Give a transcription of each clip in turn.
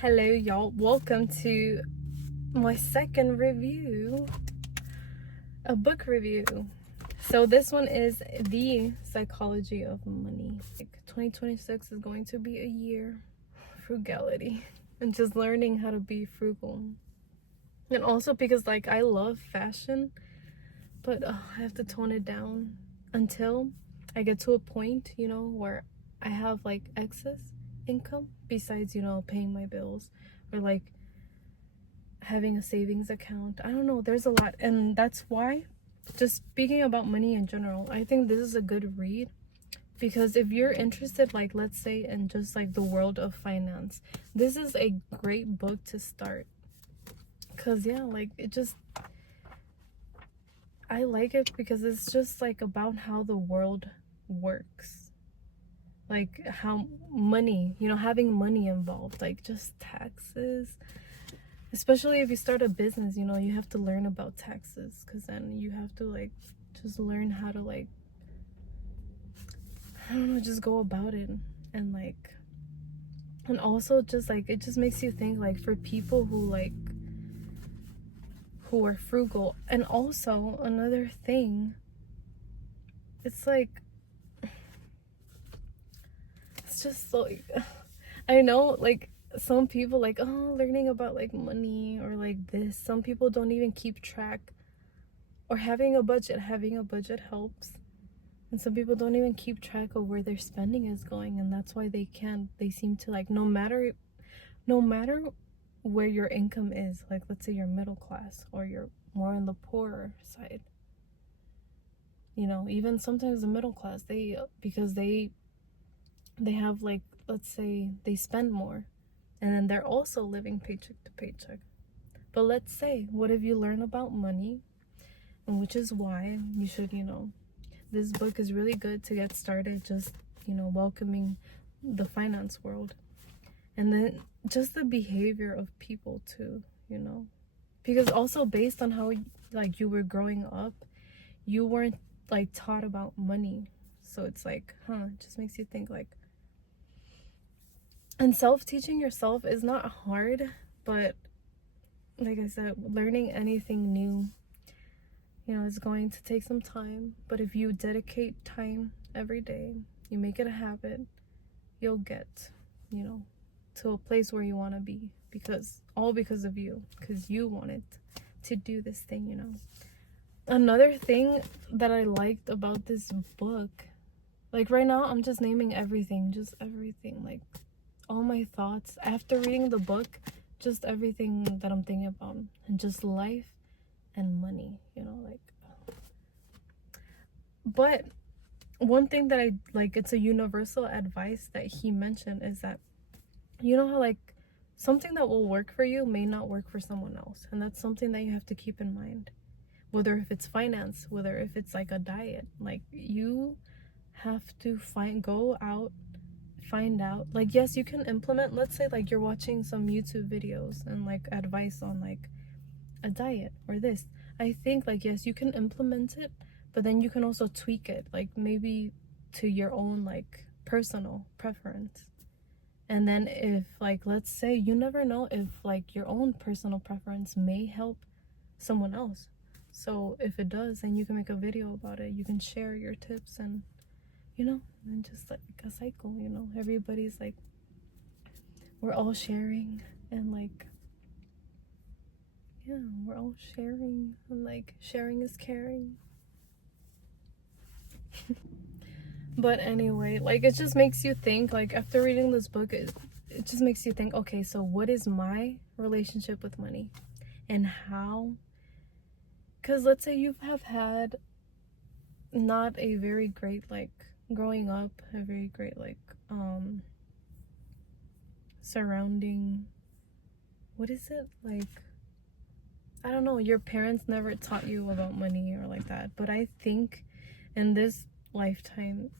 Hello y'all, welcome to my second review, a book review. So this one is The Psychology of Money. 2026 is going to be a year of frugality and just learning how to be frugal. And also because I love fashion, but I have to tone it down until I get to a point, where I have excess income besides paying my bills or having a savings account. I don't know, there's a lot, and that's why, just speaking about money in general, I think this is a good read, because if you're interested, let's say, in just the world of finance, this is a great book to start. Because I like it because it's just about how the world works, how money, having money involved, just taxes, especially if you start a business, you have to learn about taxes, because then you have to just learn how to I don't know, just go about it. And also just it just makes you think, for people who who are frugal. And also another thing, it's it's just I know some people learning about money or this, some people don't even keep track, or having a budget helps, and some people don't even keep track of where their spending is going, and that's why they seem to no matter where your income is, let's say you're middle class or you're more on the poorer side, even sometimes the middle class, because they have let's say they spend more, and then they're also living paycheck to paycheck. But let's say, what if you learn about money, and which is why you should, this book is really good to get started, just welcoming the finance world. And then just the behavior of people too, because also based on how you were growing up, you weren't taught about money. So it's it just makes you think and self-teaching yourself is not hard, but like I said, learning anything new, it's going to take some time. But if you dedicate time every day, you make it a habit, you'll get, to a place where you want to be, because of you, because you wanted to do this thing. Another thing that I liked about this book, right now I'm just naming everything, all my thoughts after reading the book, just everything that I'm thinking about, and just life and money, But one thing that I it's a universal advice that he mentioned, is that how something that will work for you may not work for someone else, and that's something that you have to keep in mind, whether if it's finance, whether if it's a diet. You have to go out, find out, yes, you can implement, let's say you're watching some YouTube videos and advice on a diet or this. I think yes, you can implement it, but then you can also tweak it, maybe to your own personal preference. And then if let's say, you never know if your own personal preference may help someone else. So if it does, then you can make a video about it, you can share your tips, and and just a cycle, everybody's we're all sharing, and yeah, we're all sharing, and sharing is caring. But anyway, it just makes you think, after reading this book, it just makes you think, okay, so what is my relationship with money, and how? Because let's say you have had not a very great growing up, a very great surrounding, what is it, I don't know, your parents never taught you about money or that. But I think in this lifetime,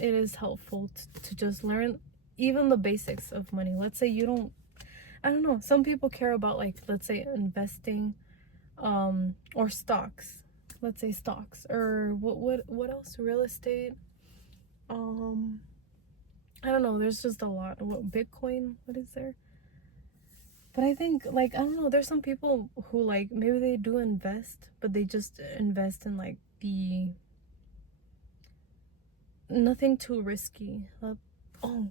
it is helpful to just learn even the basics of money. Let's say you don't, I don't know, some people care about let's say investing, or stocks, let's say stocks, or what else, real estate, I don't know, there's just a lot. What, Bitcoin, what is there? But I think, like, I don't know, there's some people who, like, maybe they do invest, but they just invest in, like, the nothing too risky.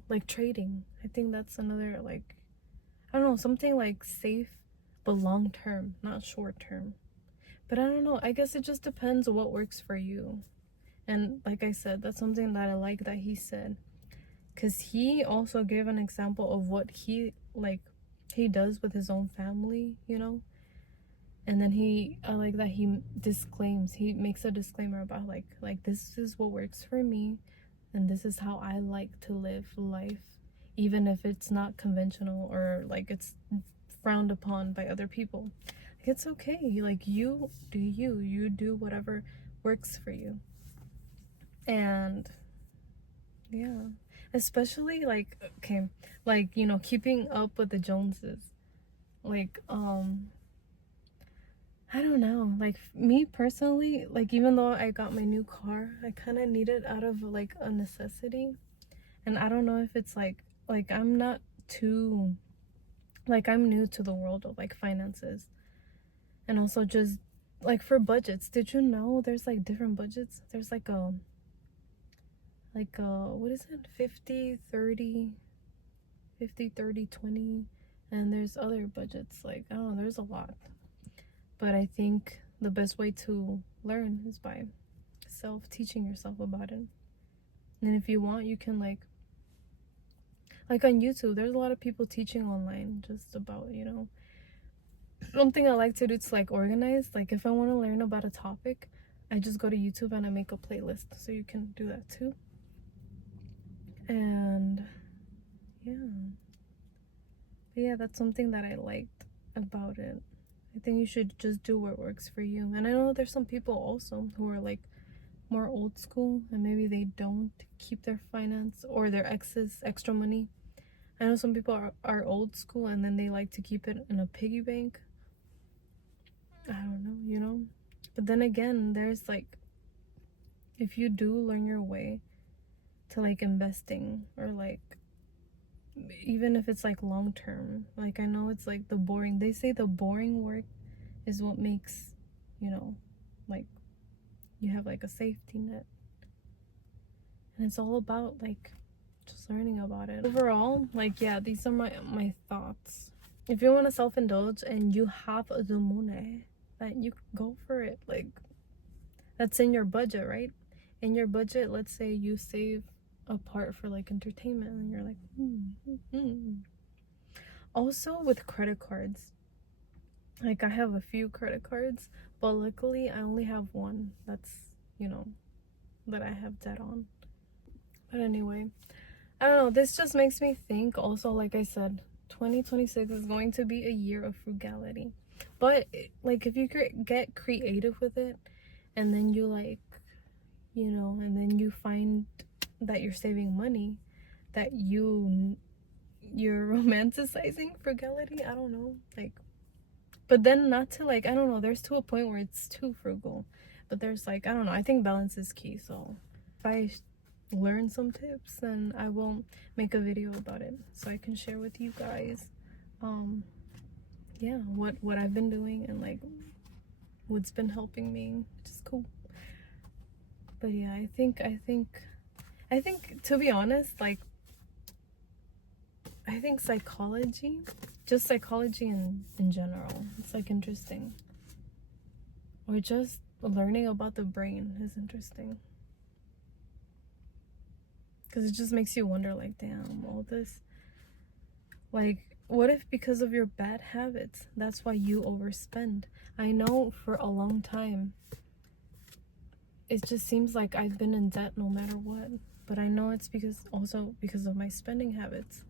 Like trading. I think that's another, like, I don't know, something like safe but long term, not short term. But I don't know, I guess it just depends what works for you. And like I said, that's something that I like that he said, because he also gave an example of what he does with his own family, you know. And then I like that he makes a disclaimer about like this is what works for me, and this is how I like to live life, even if it's not conventional or like it's frowned upon by other people. Like, it's okay. Like, you do whatever works for you. And yeah, especially like, okay, like, you know, keeping up with the Joneses. Like, I don't know, like, me personally, like, even though I got my new car, I kind of need it out of like a necessity. And I don't know if it's like I'm not too, like, I'm new to the world of like finances, and also just like for budgets. Did you know there's like different budgets? There's like a what is it, 50 30 20, and there's other budgets, like, I don't know, there's a lot. But I think the best way to learn is by teaching yourself about it. And if you want, you can like on YouTube, there's a lot of people teaching online just about, you know, something I like to do to like organize. Like, if I want to learn about a topic, I just go to YouTube and I make a playlist, so you can do that too. And yeah, that's something that I liked about it. I think you should just do what works for you. And I know there's some people also who are like more old school, and maybe they don't keep their finance or their extra money. I know some people are old school, and then they like to keep it in a piggy bank. I don't know, you know. But then again, there's like, if you do learn your way to like investing, or like, even if it's like long term, like, I know it's like they say the boring work is what makes, you know, like, you have like a safety net. And it's all about like just learning about it overall. Like, yeah, these are my thoughts. If you want to self-indulge and you have the money, then you go for it. Like, that's in your budget, right? In your budget, let's say you save a part for like entertainment, and you're like, Also with credit cards, like, I have a few credit cards, but luckily I only have one that's, you know, that I have debt on. But anyway, I don't know, this just makes me think also, like I said, 2026 is going to be a year of frugality. But like, if you get creative with it, and then you like, you know, and then you find that you're saving money, that you're romanticizing frugality, I don't know, like, but then not to like, I don't know, there's to a point where it's too frugal, but there's like, I don't know, I think balance is key. So if I learn some tips, then I will make a video about it, so I can share with you guys yeah, what I've been doing, and like what's been helping me, which is cool. But yeah, I think to be honest, like, I think psychology in general, it's like interesting. Or just learning about the brain is interesting, because it just makes you wonder, like, damn, all this, like, what if because of your bad habits, that's why you overspend? I know for a long time it just seems like I've been in debt no matter what, but I know it's because of my spending habits.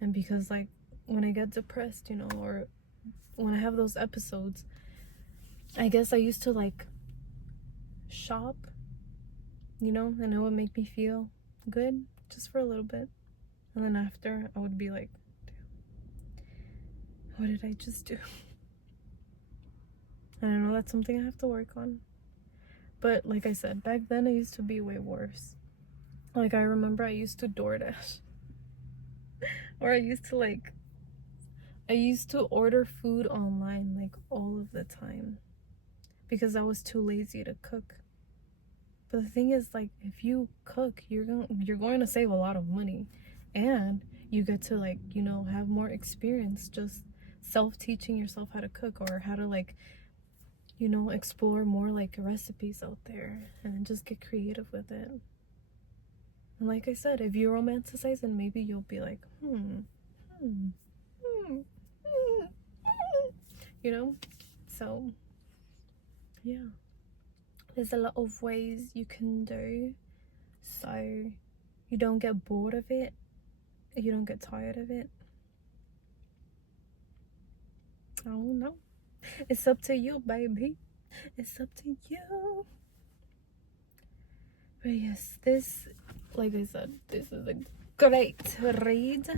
And because, like, when I get depressed, you know, or when I have those episodes, I guess I used to like shop, you know, and it would make me feel good just for a little bit, and then after I would be like, what did I just do? And I know that's something I have to work on. But like I said, back then I used to be way worse. Like, I remember I used to DoorDash or I used to like I used to order food online like all of the time because I was too lazy to cook. But the thing is, like, if you cook, you're going to save a lot of money, and you get to, like, you know, have more experience just self-teaching yourself how to cook, or how to, like, you know, explore more like recipes out there and just get creative with it. And like I said, if you romanticize, then maybe you'll be like, you know? So, yeah. There's a lot of ways you can do so you don't get bored of it, you don't get tired of it. I don't know. It's up to you, baby. It's up to you. But yes, this, like I said, this is a great read.